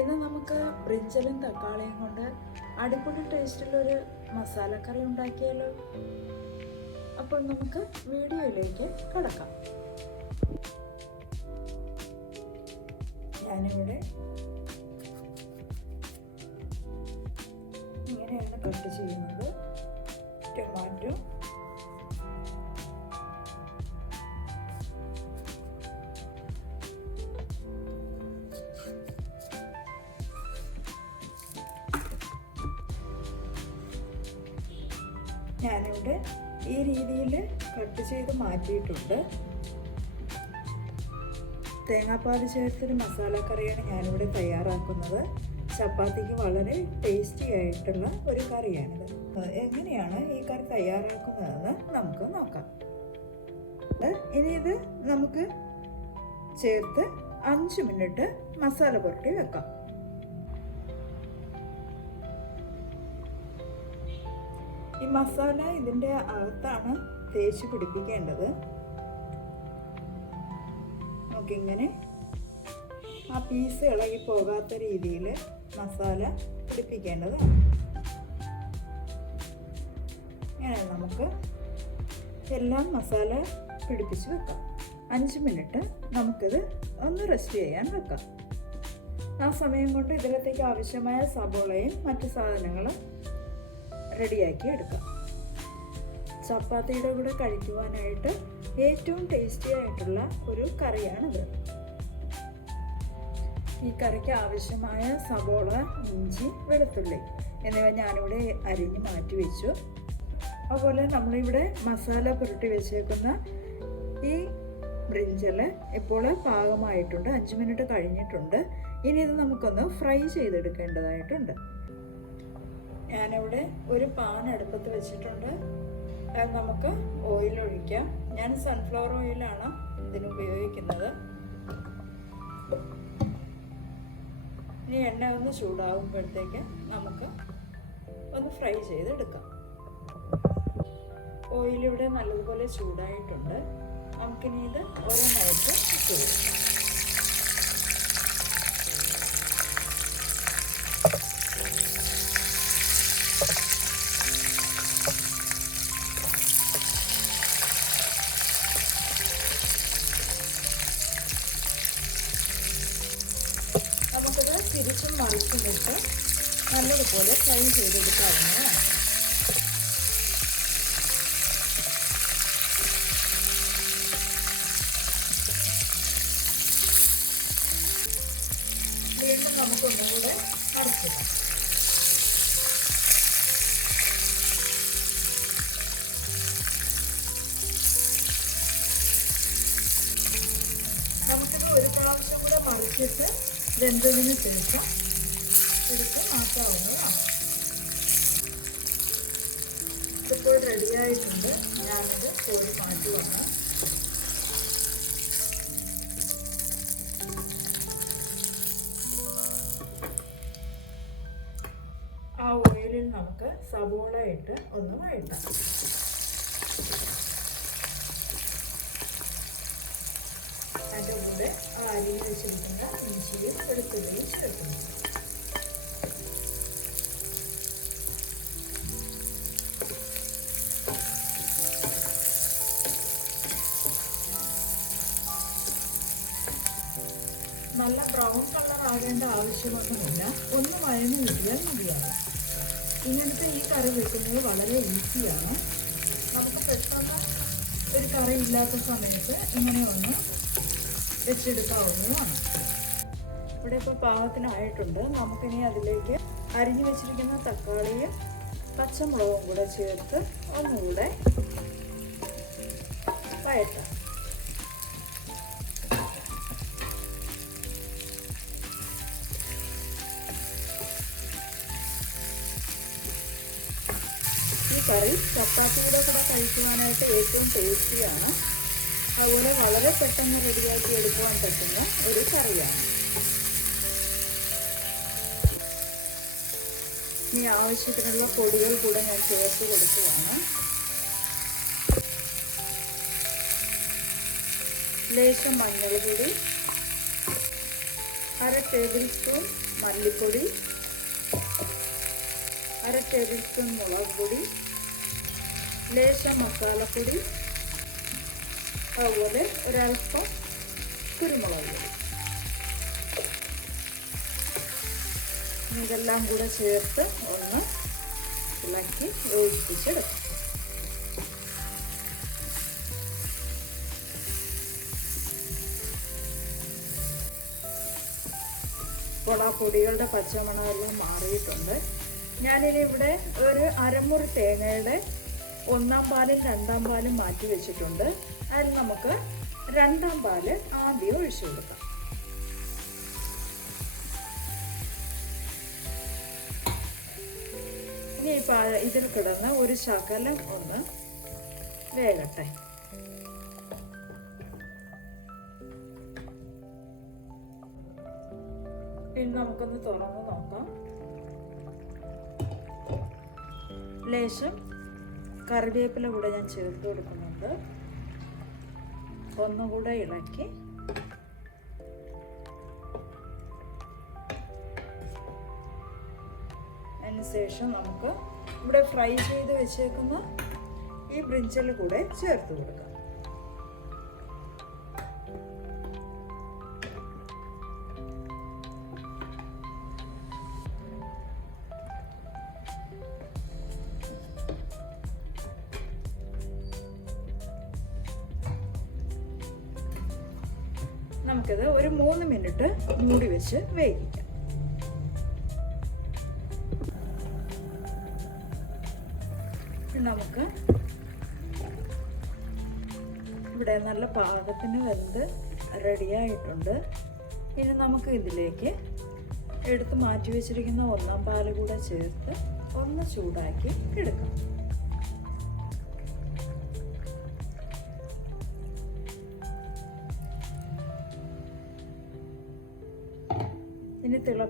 ഇന്ന് നമുക്ക് ബ്രിഞ്ചലും തക്കാളിയും കൊണ്ട് അടിപൊളി ടേസ്റ്റിലൊരു മസാലക്കറി ഉണ്ടാക്കിയാലോ? അപ്പോൾ നമുക്ക് വീഡിയോയിലേക്ക് കടക്കാം. ഞാനിവിടെ ഇങ്ങനെയാണ് കട്ട് ചെയ്യുന്നത്. ഞാനിവിടെ ഈ രീതിയിൽ കട്ട് ചെയ്ത് മാറ്റിയിട്ടുണ്ട്. തേങ്ങാപ്പാൽ ചേർത്തൊരു മസാലക്കറിയാണ് ഞാനിവിടെ തയ്യാറാക്കുന്നത്. ചപ്പാത്തിക്ക് വളരെ ടേസ്റ്റി ആയിട്ടുള്ള ഒരു കറിയാണിത്. എങ്ങനെയാണ് ഈ കറി തയ്യാറാക്കുന്നതെന്ന് നമുക്ക് നോക്കാം. ഇനി ഇത് നമുക്ക് ചേർത്ത് അഞ്ച് മിനിറ്റ് മസാല പുരട്ടി വെക്കാം. ഈ മസാല ഇതിന്റെ അകത്താണ് തേച്ച് പിടിപ്പിക്കേണ്ടത്. നമുക്കിങ്ങനെ ആ പീസ് ഇളകി പോകാത്ത രീതിയിൽ മസാല പിടിപ്പിക്കേണ്ടതാണ്. ഇങ്ങനെ നമുക്ക് എല്ലാം മസാല പിടിപ്പിച്ച് വെക്കാം. അഞ്ച് മിനിറ്റ് നമുക്കിത് ഒന്ന് റെസ്റ്റ് ചെയ്യാൻ വെക്കാം. ആ സമയം കൊണ്ട് ഇതിലത്തേക്ക് ആവശ്യമായ സബോളയും മറ്റു സാധനങ്ങളും റെഡിയാക്കി എടുക്കാം. ചപ്പാത്തിയുടെ കൂടെ കഴിക്കുവാനായിട്ട് ഏറ്റവും ടേസ്റ്റി ആയിട്ടുള്ള ഒരു കറിയാണിത്. ഈ കറിക്ക് ആവശ്യമായ സബോള ഇഞ്ചി വെളുത്തുള്ളി എന്നിവ ഞാനിവിടെ അരിഞ്ഞ് മാറ്റി വെച്ചു. അതുപോലെ നമ്മളിവിടെ മസാല പുരട്ടി വെച്ചേക്കുന്ന ഈ ബ്രിഞ്ചൽ ഇപ്പോൾ പാകമായിട്ടുണ്ട്. അഞ്ച് മിനിറ്റ് കഴിഞ്ഞിട്ടുണ്ട്. ഇനി ഇത് നമുക്കൊന്ന് ഫ്രൈ ചെയ്തെടുക്കേണ്ടതായിട്ടുണ്ട്. ഞാനിവിടെ ഒരു പാൻ അടുപ്പത്ത് വെച്ചിട്ടുണ്ട്. അത് നമുക്ക് ഓയിൽ ഒഴിക്കാം. ഞാൻ സൺഫ്ലവർ ഓയിലാണ് ഇതിന് ഉപയോഗിക്കുന്നത്. ഇനി എണ്ണ ഒന്ന് ചൂടാകുമ്പോഴത്തേക്ക് നമുക്ക് ഒന്ന് ഫ്രൈ ചെയ്തെടുക്കാം. ഓയിലിവിടെ നല്ലതുപോലെ ചൂടായിട്ടുണ്ട്. നമുക്കിനി ഇത് ഓരോന്നായിട്ട് കൊടുക്കാം നമുക്കത് തിരിച്ചും മറിച്ചും ഇട്ട് നല്ലതുപോലെ ഫ്രൈ ചെയ്തെടുക്കാവുന്നതാണ്. നമുക്കിത് ഒരു പ്രാവശ്യം കൂടെ മറിച്ചിട്ട് വെന്തതിന് ശേഷം എടുത്ത് മാറ്റാവുന്നതാണ്. ഇതിപ്പോൾ റെഡിയായിട്ടുണ്ട് ഞാനിത് കോരി മാറ്റി വന്നു ആ ഓയിലിൽ നമുക്ക് സവോള ഇട്ട് ഒന്ന് വഴറ്റാം അതിന്റെ കൂടെ അരിയിൽ വെച്ചിരിക്കുന്ന ഇഞ്ചിയും വെളുത്തുള്ളിയും ചേർക്കുന്നു നല്ല ബ്രൗൺ കളർ ആകേണ്ട ആവശ്യമൊന്നുമില്ല. ഒന്ന് വഴഞ്ഞു കിട്ടിയാൽ മതിയാകും. ഇങ്ങനത്തെ ഈ കറി വെക്കുന്നത് വളരെ ഈസിയാണ് നമുക്ക് പെട്ടെന്ന് ഒരു കറി ഇല്ലാത്ത സമയത്ത് ഇങ്ങനെ ഒന്ന് വെച്ചെടുക്കാവുന്നതാണ്. ഇവിടെ ഇപ്പോൾ പാകത്തിനായിട്ടുണ്ട്. നമുക്കിനി അതിലേക്ക് അരിഞ്ഞു വെച്ചിരിക്കുന്ന തക്കാളിയും പച്ചമുളകും കൂടെ ചേർത്ത് ഒന്നുകൂടെ വഴറ്റാം. ഈ കറി ചപ്പാത്തിയുടെ കൂടെ കഴിക്കുവാനായിട്ട് ഏറ്റവും ടേസ്റ്റിയാണ് അതുപോലെ വളരെ പെട്ടെന്ന് റെഡിയാക്കി എടുക്കുവാൻ പറ്റുന്ന ഒരു കറിയാണ്. ഇനി ആവശ്യത്തിനുള്ള പൊടികൾ കൂടെ ഞാൻ ചേർത്ത് കൊടുക്കുകയാണ്. ലേശം മഞ്ഞൾപ്പൊടി അര ടേബിൾ സ്പൂൺ മല്ലിപ്പൊടി അര ടേബിൾ സ്പൂൺ മുളക് പൊടി ലേശം മസാലപ്പൊടി അതുപോലെ ഒരൽപ്പം കുരുമുളക് പൊടി. ഇതെല്ലാം കൂടെ ചേർത്ത് ഒന്ന് ഇളക്കി യോജിപ്പിച്ചെടുക്കും. പൊടികളുടെ പച്ചമണമെല്ലാം മാറിയിട്ടുണ്ട്. ഞാനിനി ഇവിടെ ഒരു അരമുറി തേങ്ങയുടെ ഒന്നാം പാലും രണ്ടാം പാലും മാറ്റി വെച്ചിട്ടുണ്ട്. അതിൽ നമുക്ക് രണ്ടാം പാൽ ആദ്യം ഒഴിച്ചു കൊടുക്കാം. ഇനി ഈ ഇതിൽ കിടന്ന് ഒരു ശകലം ഒന്ന് വേകട്ടെ. പിന്നെ നമുക്കൊന്ന് തുറന്ന് നോക്കാം. ലേശം കറിവേപ്പില കൂടെ ഞാൻ ചേർത്ത് കൊടുക്കുന്നുണ്ട്. ഒന്നുകൂടെ ഇളക്കി. അതിനുശേഷം നമുക്ക് ഇവിടെ ഫ്രൈ ചെയ്ത് വെച്ചേക്കുന്ന ഈ ബ്രിഞ്ചിൽ കൂടെ ചേർത്ത് കൊടുക്കാം. നമുക്കിത് ഒരു മൂന്ന് മിനിറ്റ് മൂടി വെച്ച് വേവിക്കാം. നമുക്ക് ഇവിടെ നല്ല പാകത്തിന് വെന്ത് റെഡിയായിട്ടുണ്ട് ഇനി നമുക്ക് ഇതിലേക്ക് എടുത്ത് മാറ്റി വെച്ചിരിക്കുന്ന ഒന്നാം പാൽ കൂടെ ചേർത്ത് ഒന്ന് ചൂടാക്കി എടുക്കാം.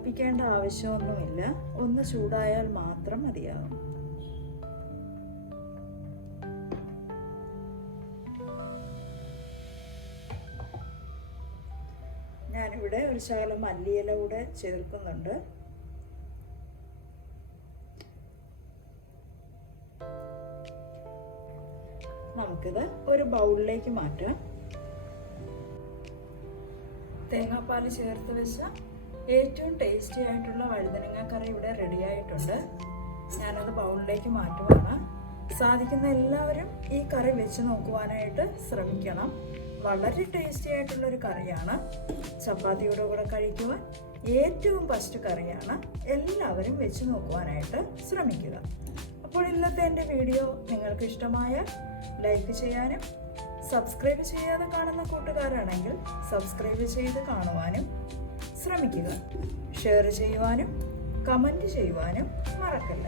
തിളപ്പിക്കേണ്ട ആവശ്യമൊന്നുമില്ല. ഒന്ന് ചൂടായാൽ മാത്രം മതിയാകും. ഞാനിവിടെ ഒരു ശകലം മല്ലിയില കൂടെ ചേർക്കുന്നുണ്ട്. നമുക്കിത് ഒരു ബൗളിലേക്ക് മാറ്റാം. തേങ്ങാപ്പാൽ ചേർത്ത് വെച്ച ഏറ്റവും ടേസ്റ്റി ആയിട്ടുള്ള വഴുതനങ്ങ കറി ഇവിടെ റെഡി ആയിട്ടുണ്ട്. ഞാനത് ബൗളിലേക്ക് മാറ്റുവാണ്. സാധിക്കുന്ന എല്ലാവരും ഈ കറി വെച്ച് നോക്കുവാനായിട്ട് ശ്രമിക്കണം. വളരെ ടേസ്റ്റി ആയിട്ടുള്ളൊരു കറിയാണ്. ചപ്പാത്തിയുടെ കൂടെ കഴിക്കുവാൻ ഏറ്റവും ഫസ്റ്റ് കറിയാണ്. എല്ലാവരും വെച്ച് നോക്കുവാനായിട്ട് ശ്രമിക്കുക. അപ്പോൾ ഇന്നത്തെ എന്റെ വീഡിയോ നിങ്ങൾക്ക് ഇഷ്ടമായ ലൈക്ക് ചെയ്യാനും സബ്സ്ക്രൈബ് ചെയ്യാതെ കാണുന്ന കൂട്ടുകാരാണെങ്കിൽ സബ്സ്ക്രൈബ് ചെയ്ത് കാണുവാനും ശ്രമിക്കുക. ഷെയർ ചെയ്യുവാനും കമന്റ് ചെയ്യുവാനും മറക്കല്ല.